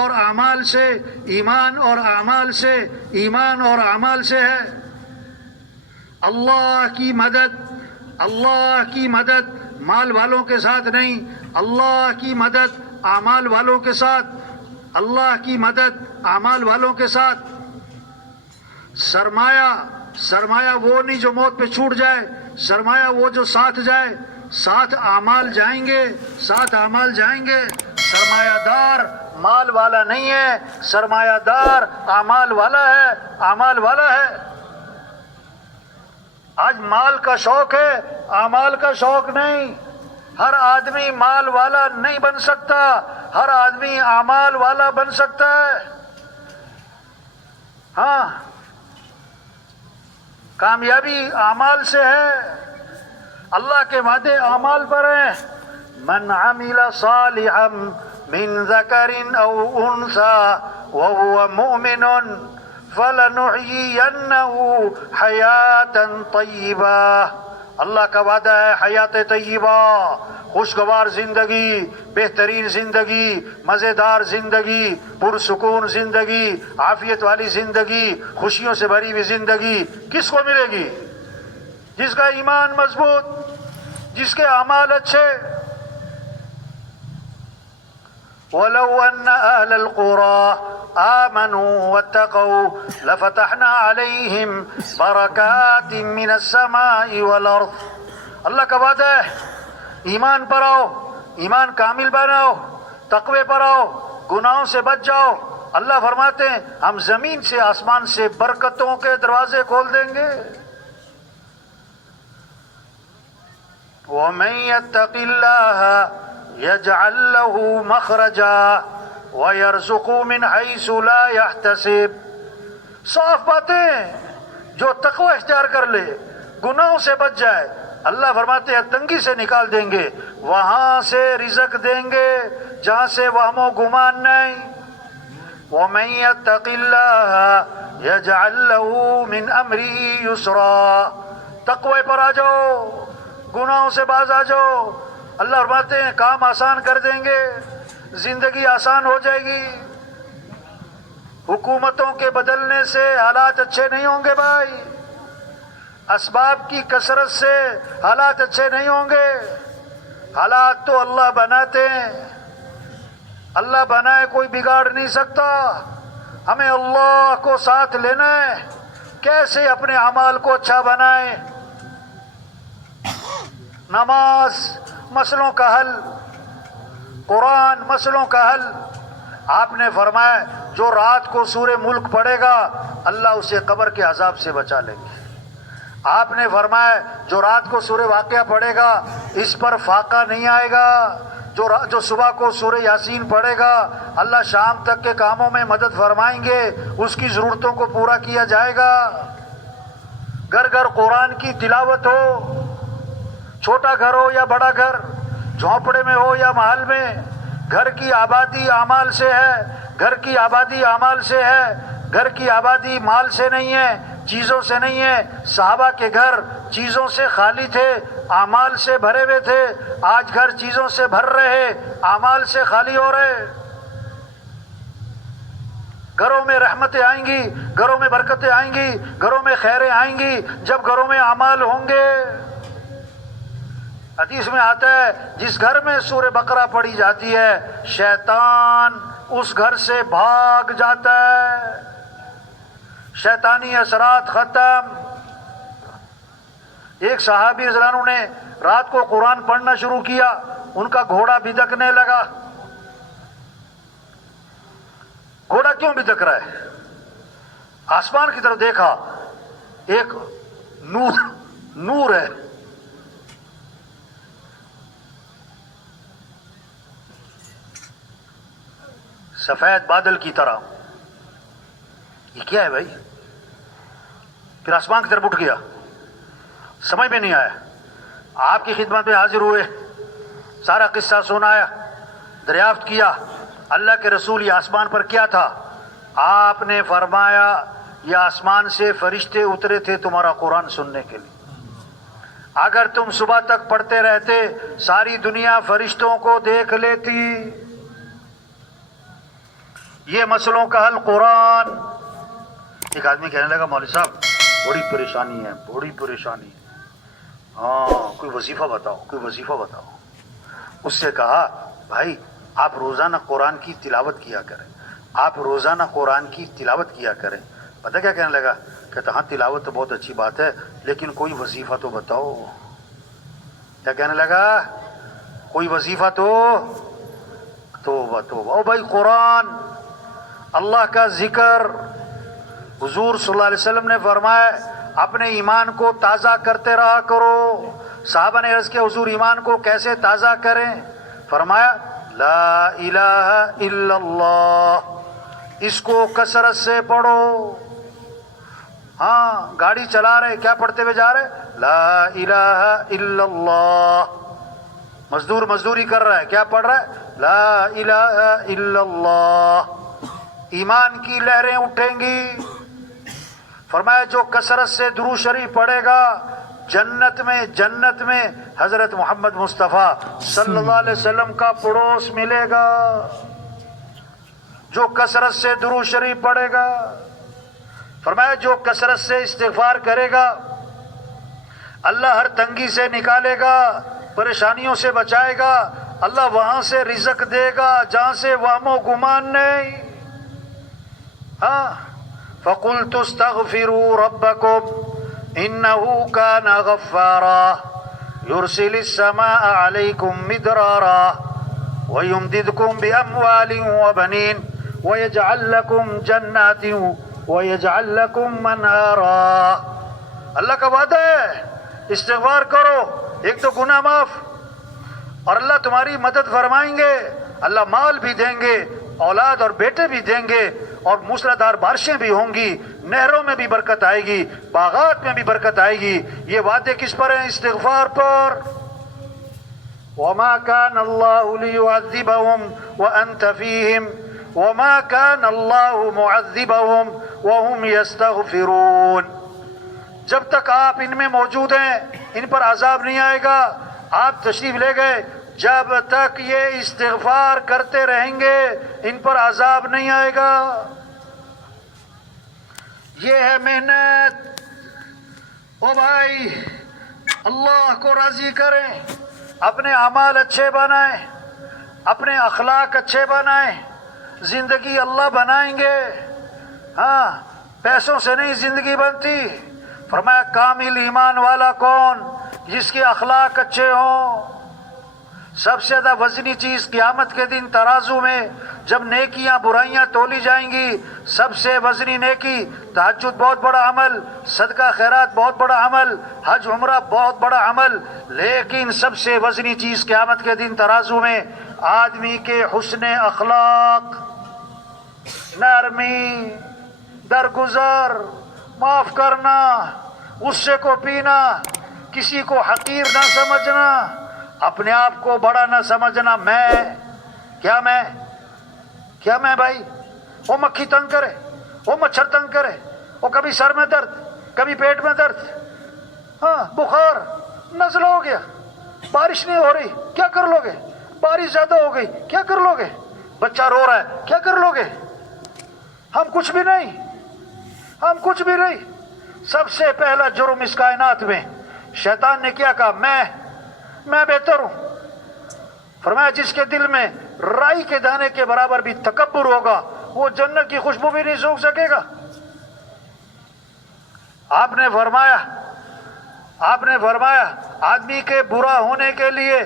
اور اعمال سے، ایمان اور اعمال سے، ایمان اور اعمال سے ہے۔ اللہ کی مدد، اللہ کی مدد مال والوں کے ساتھ نہیں، اللہ کی مدد اعمال والوں کے ساتھ، اللہ کی مدد اعمال والوں کے ساتھ۔ سرمایہ وہ نہیں جو موت پہ چھوٹ جائے، سرمایہ وہ جو ساتھ جائے، ساتھ اعمال جائیں گے، ساتھ اعمال جائیں گے۔ سرمایہ دار مال والا نہیں ہے، سرمایہ دار اعمال والا ہے، اعمال والا ہے۔ آج مال کا شوق ہے، اعمال کا شوق نہیں۔ ہر آدمی مال والا نہیں بن سکتا، ہر آدمی اعمال والا بن سکتا ہے۔ ہاں، کامیابی اعمال سے ہے، اللہ کے وعدے اعمال پر ہیں۔ من عمل صالحا من ذکر او انثى وهو مؤمن فَلَنُحْيِيَنَّهُ حَيَاةً طَيِّبَةً، اللہ کا وعدہ ہے حیات طیبہ، خوشگوار زندگی، بہترین زندگی، مزیدار زندگی، پرسکون زندگی، عافیت والی زندگی، خوشیوں سے بھری ہوئی زندگی کس کو ملے گی؟ جس کا ایمان مضبوط، جس کے اعمال اچھے۔ وَلَوْ أَنَّ أَهْلَ الْقُرَىٰ آمنوا واتقوا لفتحنا علیہم برکات من السماء والارض، اللہ کا وعدہ ہے ایمان پر آؤ، ایمان کامل بناؤ، تقوی پر آؤ، گناہوں سے بچ جاؤ۔ اللہ فرماتے ہیں ہم زمین سے آسمان سے برکتوں کے دروازے کھول دیں گے۔ وَمَن يَتَّقِ اللَّهَ يَجْعَل لَّهُ مَخْرَجًا وَيَرْزُقْهُ مِنْ حَيْثُ لَا يَحْتَسِبُ، صاف باتیں، جو تقوی اختیار کر لے، گناہوں سے بچ جائے، اللہ فرماتے ہیں تنگی سے نکال دیں گے، وہاں سے رزق دیں گے جہاں سے وہم و گمان نہیں۔ وَمَن يَتَّقِ اللَّهَ يَجْعَل لَّهُ مِنْ أَمْرِهِ يُسْرًا، تقوی پر آ جاؤ، گناہوں سے باز آ جاؤ، اللہ فرماتے ہیں کام آسان کر دیں گے، زندگی آسان ہو جائے گی۔ حکومتوں کے بدلنے سے حالات اچھے نہیں ہوں گے بھائی، اسباب کی کثرت سے حالات اچھے نہیں ہوں گے۔ حالات تو اللہ بناتے ہیں، اللہ بنائے کوئی بگاڑ نہیں سکتا، ہمیں اللہ کو ساتھ لینا ہے، کیسے اپنے اعمال کو اچھا بنائیں۔ نماز مسئلوں کا حل، قرآن مسئلوں کا حل۔ آپ نے فرمایا جو رات کو سورہ ملک پڑھے گا اللہ اسے قبر کے عذاب سے بچا لیں گے۔ آپ نے فرمایا جو رات کو سورہ واقعہ پڑھے گا اس پر فاقہ نہیں آئے گا، جو صبح کو سورہ یاسین پڑھے گا اللہ شام تک کے کاموں میں مدد فرمائیں گے، اس کی ضرورتوں کو پورا کیا جائے گا۔ گھر گھر قرآن کی تلاوت ہو، چھوٹا گھر ہو یا بڑا گھر، جھونپڑے میں ہو یا محل میں، گھر کی آبادی اعمال سے ہے، گھر کی آبادی اعمال سے ہے، گھر کی آبادی مال سے نہیں ہے، چیزوں سے نہیں ہے۔ صحابہ کے گھر چیزوں سے خالی تھے، اعمال سے بھرے ہوئے تھے، آج گھر چیزوں سے بھر رہے، اعمال سے خالی ہو رہے۔ گھروں میں رحمتیں آئیں گی، گھروں میں برکتیں آئیں گی، گھروں میں خیریں آئیں گی جب گھروں میں اعمال ہوں گے۔ حدیث میں آتا ہے جس گھر میں سورہ بقرہ پڑھی جاتی ہے شیطان اس گھر سے بھاگ جاتا ہے، شیطانی اثرات ختم۔ ایک صحابی رضی اللہ عنہ نے رات کو قرآن پڑھنا شروع کیا، ان کا گھوڑا بدکنے لگا۔ گھوڑا کیوں بدک رہا ہے؟ آسمان کی طرف دیکھا، ایک نور ہے، سفید بادل کی طرح۔ یہ کیا ہے بھائی؟ پھر آسمان کی طرف اٹھ گیا، سمجھ میں نہیں آیا، آپ کی خدمت میں حاضر ہوئے، سارا قصہ سنایا، دریافت کیا اللہ کے رسول یہ آسمان پر کیا تھا؟ آپ نے فرمایا یہ آسمان سے فرشتے اترے تھے تمہارا قرآن سننے کے لیے، اگر تم صبح تک پڑھتے رہتے ساری دنیا فرشتوں کو دیکھ لیتی۔ یہ مسئلوں کا حل قرآن. ایک آدمی کہنے لگا مولوی صاحب بڑی پریشانی ہے, بڑی پریشانی ہے, ہاں کوئی وظیفہ بتاؤ, کوئی وظیفہ بتاؤ. اس سے کہا بھائی آپ روزانہ قرآن کی تلاوت کیا کریں, آپ روزانہ قرآن کی تلاوت کیا کریں. پتہ کیا کہنے لگا؟ کہتا ہاں تلاوت تو بہت اچھی بات ہے لیکن کوئی وظیفہ تو بتاؤ. کیا کہنے لگا؟ کوئی وظیفہ تو او بھائی قرآن, اللہ کا ذکر. حضور صلی اللہ علیہ وسلم نے فرمایا اپنے ایمان کو تازہ کرتے رہا کرو. صحابہ نے عرض کیا حضور ایمان کو کیسے تازہ کریں؟ فرمایا لا الہ الا اللہ, اس کو کثرت سے پڑھو. ہاں گاڑی چلا رہے کیا پڑھتے ہوئے جا رہے؟ لا الہ الا اللہ. مزدور مزدوری کر رہا ہے کیا پڑھ رہا ہے؟ لا الہ الا اللہ. ایمان کی لہریں اٹھیں گی. فرمایا جو کثرت سے درود شریف پڑھے گا جنت میں حضرت محمد مصطفیٰ صلی اللہ علیہ وسلم کا پڑوس ملے گا. جو کثرت سے درود شریف پڑھے گا. فرمایا جو کثرت سے استغفار کرے گا اللہ ہر تنگی سے نکالے گا, پریشانیوں سے بچائے گا. اللہ وہاں سے رزق دے گا جہاں سے وہم و گمان نہیں. ہاں فَقُلْتُ اسْتَغْفِرُوا رَبَّكُمْ إِنَّهُ كَانَ غَفَّارًا يُرْسِلِ السَّمَاءَ عَلَيْكُمْ مِدْرَارًا وَيُمْدِدْكُمْ بِأَمْوَالٍ وَبَنِينَ وَيَجْعَلْ لَكُمْ جَنَّاتٍ وَيَجْعَلْ لَكُمْ مَنْهَارًا. اللہ کا وعدہ ہے استغفار کرو ایک تو گناہ معاف, اور اللہ تمہاری مدد فرمائیں گے. اللہ مال بھی دیں گے, اولاد اور بیٹے بھی دیں گے, اور موسلادھار بارشیں بھی ہوں گی, نہروں میں بھی برکت آئے گی, باغات میں بھی برکت آئے گی. یہ وعدے کس پر ہیں؟ استغفار پر. وما كان الله ليعذبهم وأنت فيهم وما كان الله معذبهم وهم يستغفرون. جب تک آپ ان میں موجود ہیں ان پر عذاب نہیں آئے گا. آپ تشریف لے گئے, جب تک یہ استغفار کرتے رہیں گے ان پر عذاب نہیں آئے گا. یہ ہے محنت. او بھائی اللہ کو راضی کریں, اپنے اعمال اچھے بنائیں, اپنے اخلاق اچھے بنائیں, زندگی اللہ بنائیں گے. ہاں پیسوں سے نہیں زندگی بنتی. فرمایا کامل ایمان والا کون؟ جس کے اخلاق اچھے ہوں. سب سے زیادہ وزنی چیز قیامت کے دن ترازو میں جب نیکیاں برائیاں تولی جائیں گی, سب سے وزنی نیکی تہجد بہت بڑا عمل, صدقہ خیرات بہت بڑا عمل, حج عمرہ بہت بڑا عمل, لیکن سب سے وزنی چیز قیامت کے دن ترازو میں آدمی کے حسن اخلاق, نرمی, درگزر, معاف کرنا, غصے کو پینا, کسی کو حقیر نہ سمجھنا, اپنے آپ کو بڑا نہ سمجھنا. کیا میں بھائی, وہ مکھی تنگ کرے, وہ مچھر تنگ کرے, وہ کبھی سر میں درد, کبھی پیٹ میں درد, ہاں بخار, نزلہ ہو گیا, بارش نہیں ہو رہی کیا کر لو گے, بارش زیادہ ہو گئی کیا کر لو گے, بچہ رو رہا ہے کیا کر لو گے. ہم کچھ بھی نہیں. سب سے پہلا جرم اس کائنات میں شیطان نے کیا کہا؟ میں بہتر ہوں. فرمایا جس کے دل میں رائی کے دانے کے برابر بھی تکبر ہوگا وہ جنت کی خوشبو بھی نہیں سونگھ سکے گا. آپ نے فرمایا آدمی کے برا ہونے کے لیے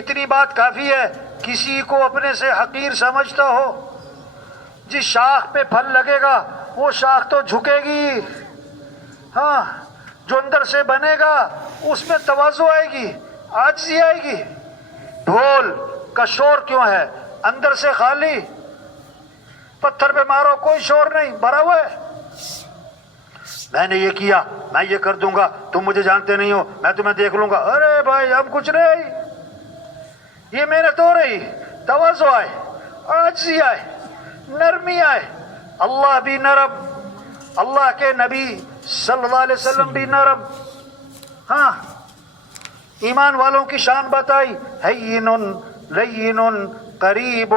اتنی بات کافی ہے, کسی کو اپنے سے حقیر سمجھتا ہو, جس شاخ پہ پھل لگے گا وہ شاخ تو جھکے گی. ہاں جو اندر سے بنے گا اس میں تواضع آئے گی, عاجزی آئے گی. ڈھول کا شور کیوں ہے؟ اندر سے خالی. پتھر پہ مارو کوئی شور نہیں, بھرا ہوا ہے. میں نے یہ کیا, میں یہ کر دوں گا, تم مجھے جانتے نہیں ہو, میں تمہیں دیکھ لوں گا. ارے بھائی ہم کچھ نہیں. یہ محنت ہو رہی, تواضع آئے, عاجزی آئے, نرمی آئے. اللہ بھی نرم, اللہ کے نبی صلی اللہ علیہ وسلم بھی نرم. ہاں ایمان والوں کی شان بتائی, ہین لین قریب.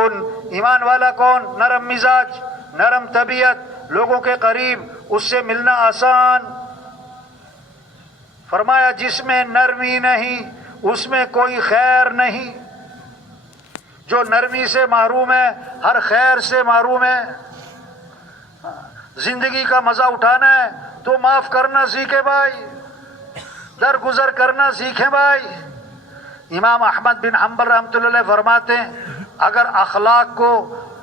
ایمان والا کون؟ نرم مزاج, نرم طبیعت، لوگوں کے قریب، اس سے ملنا آسان. فرمایا جس میں نرمی نہیں اس میں کوئی خیر نہیں. جو نرمی سے محروم ہے ہر خیر سے محروم ہے. زندگی کا مزہ اٹھانا ہے تو معاف کرنا سیکھے بھائی، درگزر کرنا سیکھیں بھائی. امام احمد بن حنبل رحمۃ اللہ علیہ فرماتے ہیں اگر اخلاق کو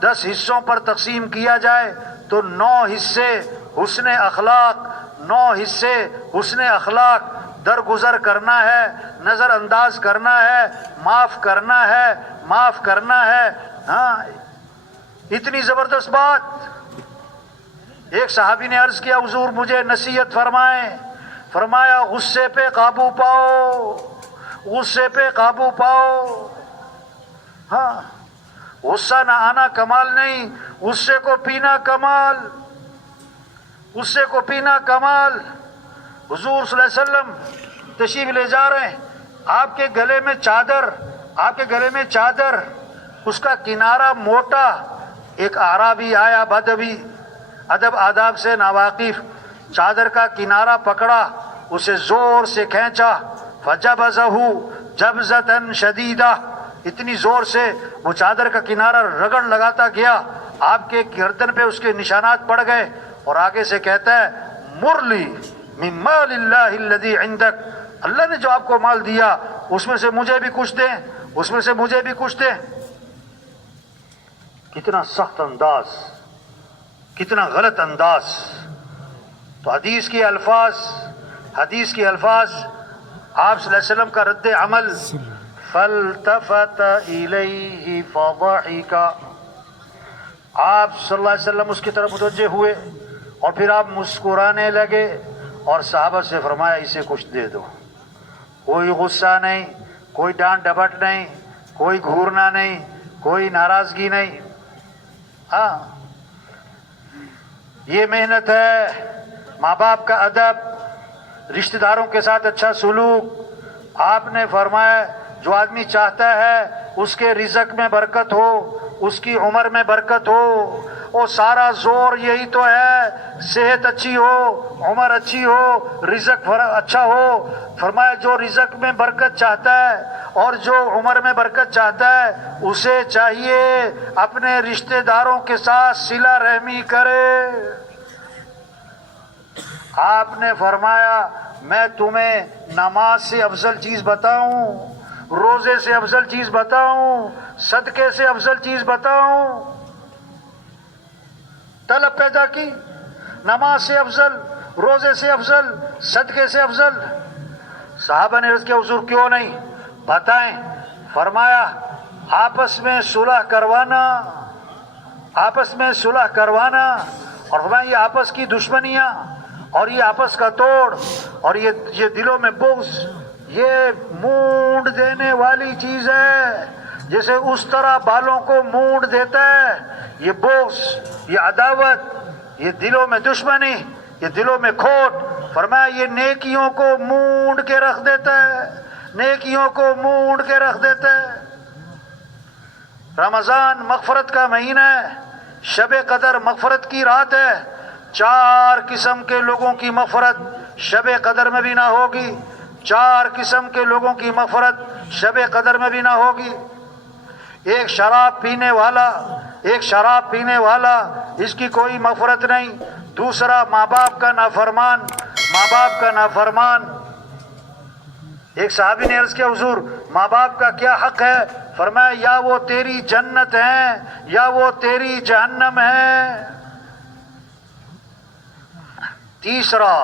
10 حصوں پر تقسیم کیا جائے تو 9 حصے حسن اخلاق، 9 حصے حسن اخلاق. درگزر کرنا ہے، نظر انداز کرنا ہے، معاف کرنا ہے، معاف کرنا ہے. ہاں اتنی زبردست بات. ایک صحابی نے عرض کیا حضور مجھے نصیحت فرمائیں. فرمایا غصے پہ قابو پاؤ، غصے پہ قابو پاؤ. ہاں غصہ نہ آنا کمال نہیں، غصے کو پینا کمال، غصے کو پینا کمال. حضور صلی اللہ علیہ وسلم تشریف لے جا رہے ہیں، آپ کے گلے میں چادر، آپ کے گلے میں چادر، اس کا کنارہ موٹا. ایک اعرابی آیا بدوی، ادب آداب سے ناواقف، چادر کا کنارہ پکڑا، اسے زور سے کھینچا. فجبزہ جبزۃ شدیدہ، اتنی زور سے وہ چادر کا کنارہ رگڑ لگاتا گیا، آپ کے گردن پہ اس کے نشانات پڑ گئے. اور آگے سے کہتا ہے مرلی من مال اللہ الذی عندک، اللہ نے جو آپ کو مال دیا اس میں سے مجھے بھی کچھ دیں، اس میں سے مجھے بھی کچھ دیں. کتنا سخت انداز، کتنا غلط انداز. تو حدیث کے الفاظ آپ صلی اللہ علیہ وسلم کا رد عمل فالتفت الیہ فضحک. آپ صلی اللہ علیہ وسلم اس کی طرف متوجہ ہوئے اور پھر آپ مسکرانے لگے اور صحابہ سے فرمایا اسے کچھ دے دو. کوئی غصہ نہیں، کوئی ڈانٹ ڈپٹ نہیں، کوئی گھورنا نہیں، کوئی ناراضگی نہیں. ہاں یہ محنت ہے، ماں باپ کا ادب، رشتہ داروں کے ساتھ اچھا سلوک. آپ نے فرمایا جو آدمی چاہتا ہے اس کے رزق میں برکت ہو، اس کی عمر میں برکت ہو، وہ سارا زور یہی تو ہے صحت اچھی ہو، عمر اچھی ہو، رزق اچھا ہو. فرمایا جو رزق میں برکت چاہتا ہے اور جو عمر میں برکت چاہتا ہے اسے چاہیے اپنے رشتہ داروں کے ساتھ صلہ رحمی کرے. آپ نے فرمایا میں تمہیں نماز سے افضل چیز بتاؤں، روزے سے افضل چیز بتاؤں، صدقے سے افضل چیز بتاؤں. طلب پیدا کی، نماز سے افضل، روزے سے افضل، صدقے سے افضل. صحابہ نے عرض کیا حضور کیوں نہیں، بتائیں. فرمایا آپس میں صلح کروانا، آپس میں صلح کروانا. اور فرمایا یہ آپس کی دشمنیاں اور یہ آپس کا توڑ اور یہ دلوں میں بغض، یہ مونڈ دینے والی چیز ہے. جیسے اس طرح بالوں کو مونڈ دیتا ہے، یہ بغض، یہ عداوت، یہ دلوں میں دشمنی، یہ دلوں میں کھوٹ. فرمایا یہ نیکیوں کو مونڈ کے رکھ دیتا ہے، نیکیوں کو مونڈ کے رکھ دیتا ہے. رمضان مغفرت کا مہینہ ہے، شب قدر مغفرت کی رات ہے. 4 قسم کے لوگوں کی مغفرت شب قدر میں بھی نہ ہوگی، 4 قسم کے لوگوں کی مغفرت شب قدر میں بھی نہ ہوگی. ایک شراب پینے والا، ایک شراب پینے والا، اس کی کوئی مغفرت نہیں. دوسرا ماں باپ کا نافرمان، ماں باپ کا نافرمان. ایک صحابی نے عرض کیا حضور ماں باپ کا کیا حق ہے؟ فرمایا یا وہ تیری جنت ہیں یا وہ تیری جہنم ہیں. تیسرا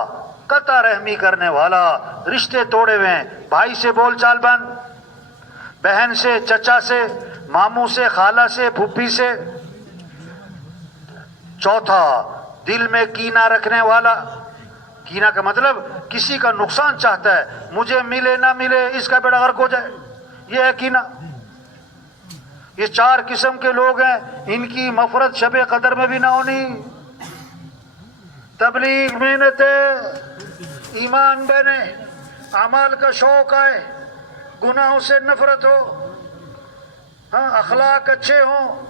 قطع رحمی کرنے والا، رشتے توڑے ہوئے ہیں، بھائی سے بول چال بند، بہن سے، چچا سے، ماموں سے، خالہ سے، پھوپھی سے. چوتھا دل میں کینہ رکھنے والا. کینہ کا مطلب کسی کا نقصان چاہتا ہے، مجھے ملے نہ ملے اس کا بیڑا غرق ہو جائے، یہ ہے کینہ. یہ 4 قسم کے لوگ ہیں، ان کی مغفرت شب قدر میں بھی نہ ہونی. تبلیغ محنت ہے، ایمان بنے، اعمال کا شوق آئے، گناہوں سے نفرت ہو، ہاں اخلاق اچھے ہوں،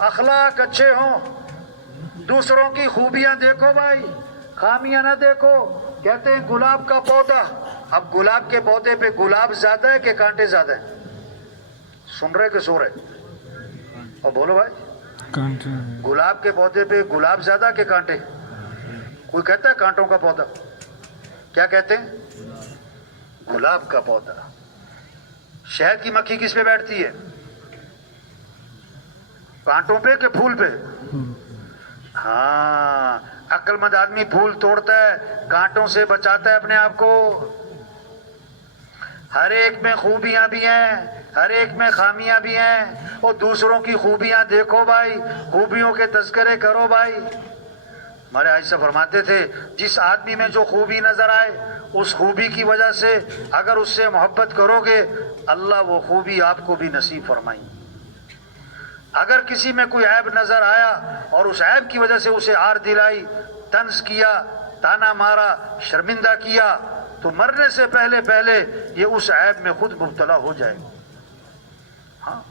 اخلاق اچھے ہوں. دوسروں کی خوبیاں دیکھو بھائی، خامیاں نہ دیکھو. کہتے ہیں گلاب کا پودا، اب گلاب کے پودے پہ گلاب زیادہ ہے کہ کانٹے زیادہ ہیں؟ سن رہے کہ سو رہے؟ اور بولو بھائی، کانٹے. گلاب کے پودے پہ گلاب زیادہ کہ کانٹے؟ کوئی کہتا ہے کانٹوں کا پودا؟ کیا کہتے ہیں؟ گلاب کا پودا. شہد کی مکھی کس پہ بیٹھتی ہے؟ کانٹوں پہ کہ پھول پہ؟ ہاں، عقل مند آدمی پھول توڑتا ہے، کانٹوں سے بچاتا ہے اپنے آپ کو. ہر ایک میں خوبیاں بھی ہیں، ہر ایک میں خامیاں بھی ہیں. اور دوسروں کی خوبیاں دیکھو بھائی، خوبیوں کے تذکرے کرو بھائی. ہمارے عائشہ فرماتے تھے جس آدمی میں جو خوبی نظر آئے اس خوبی کی وجہ سے اگر اس سے محبت کرو گے اللہ وہ خوبی آپ کو بھی نصیب فرمائیں. اگر کسی میں کوئی عیب نظر آیا اور اس عیب کی وجہ سے اسے عار دلائی، طنز کیا، تانا مارا، شرمندہ کیا، تو مرنے سے پہلے پہلے یہ اس عیب میں خود مبتلا ہو جائے. ہاں،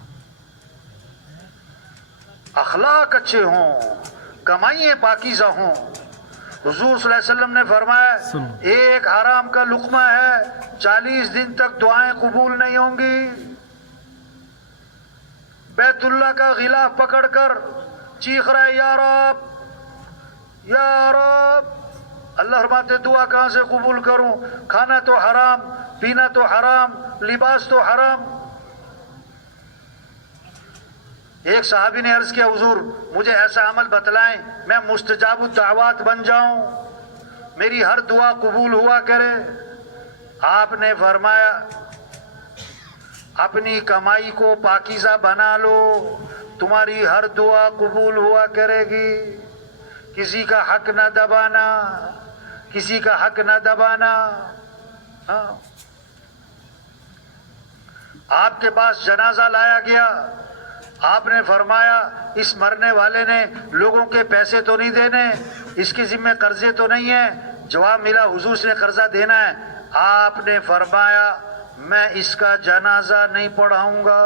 اخلاق اچھے ہوں، کمائیاں پاکیزہ ہوں. حضور صلی اللہ علیہ وسلم نے فرمایا ایک حرام کا لقمہ ہے 40 دن تک دعائیں قبول نہیں ہوں گی. بیت اللہ کا غلاف پکڑ کر چیخ رہا ہے یا رب یا رب. اللہ فرماتے دعا کہاں سے قبول کروں؟ کھانا تو حرام، پینا تو حرام، لباس تو حرام. ایک صحابی نے عرض کیا حضور مجھے ایسا عمل بتلائیں میں مستجاب الدعوات بن جاؤں، میری ہر دعا قبول ہوا کرے. آپ نے فرمایا اپنی کمائی کو پاکیزہ بنا لو، تمہاری ہر دعا قبول ہوا کرے گی. کسی کا حق نہ دبانا، کسی کا حق نہ دبانا. ہاں، آپ کے پاس جنازہ لایا گیا، آپ نے فرمایا اس مرنے والے نے لوگوں کے پیسے تو نہیں دینے، اس کے ذمہ قرضے تو نہیں ہیں؟ جواب ملا حضور سے قرضہ دینا ہے. آپ نے فرمایا میں اس کا جنازہ نہیں پڑھاؤں گا.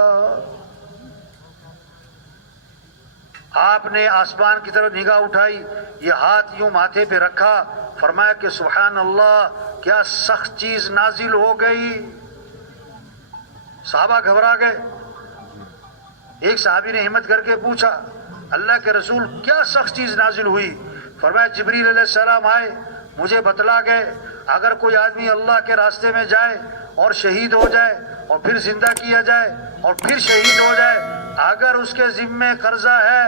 آپ نے آسمان کی طرف نگاہ اٹھائی، یہ ہاتھ یوں ماتھے پہ رکھا، فرمایا کہ سبحان اللہ کیا سخت چیز نازل ہو گئی. صحابہ گھبرا گئے. ایک صحابی نے ہمت کر کے پوچھا اللہ کے رسول کیا سخت چیز نازل ہوئی؟ فرمایا جبریل علیہ السلام آئے، مجھے بتلا گئے اگر کوئی آدمی اللہ کے راستے میں جائے اور شہید ہو جائے اور پھر زندہ کیا جائے اور پھر شہید ہو جائے، اگر اس کے ذمے قرضہ ہے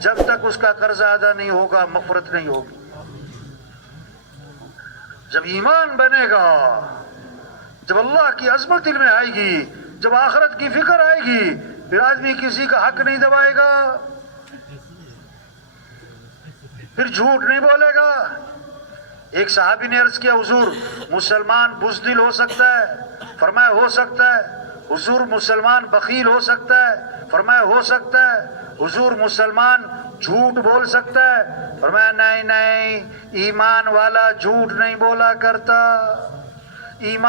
جب تک اس کا قرضہ ادا نہیں ہوگا مغفرت نہیں ہوگی. جب ایمان بنے گا، جب اللہ کی عظمت دل میں آئے گی، جب آخرت کی فکر آئے گی، پھر آدمی کسی کا حق نہیں دبائے گا، پھر جھوٹ نہیں بولے گا. ایک صحابی نے عرض کیا حضور مسلمان بزدل ہو سکتا ہے؟ فرمایا ہو سکتا ہے. حضور مسلمان بخیل ہو سکتا ہے؟ فرمایا ہو سکتا ہے. حضور مسلمان جھوٹ بول سکتا ہے؟ فرمایا نہیں نہیں، ایمان والا جھوٹ نہیں بولا کرتا. ایمان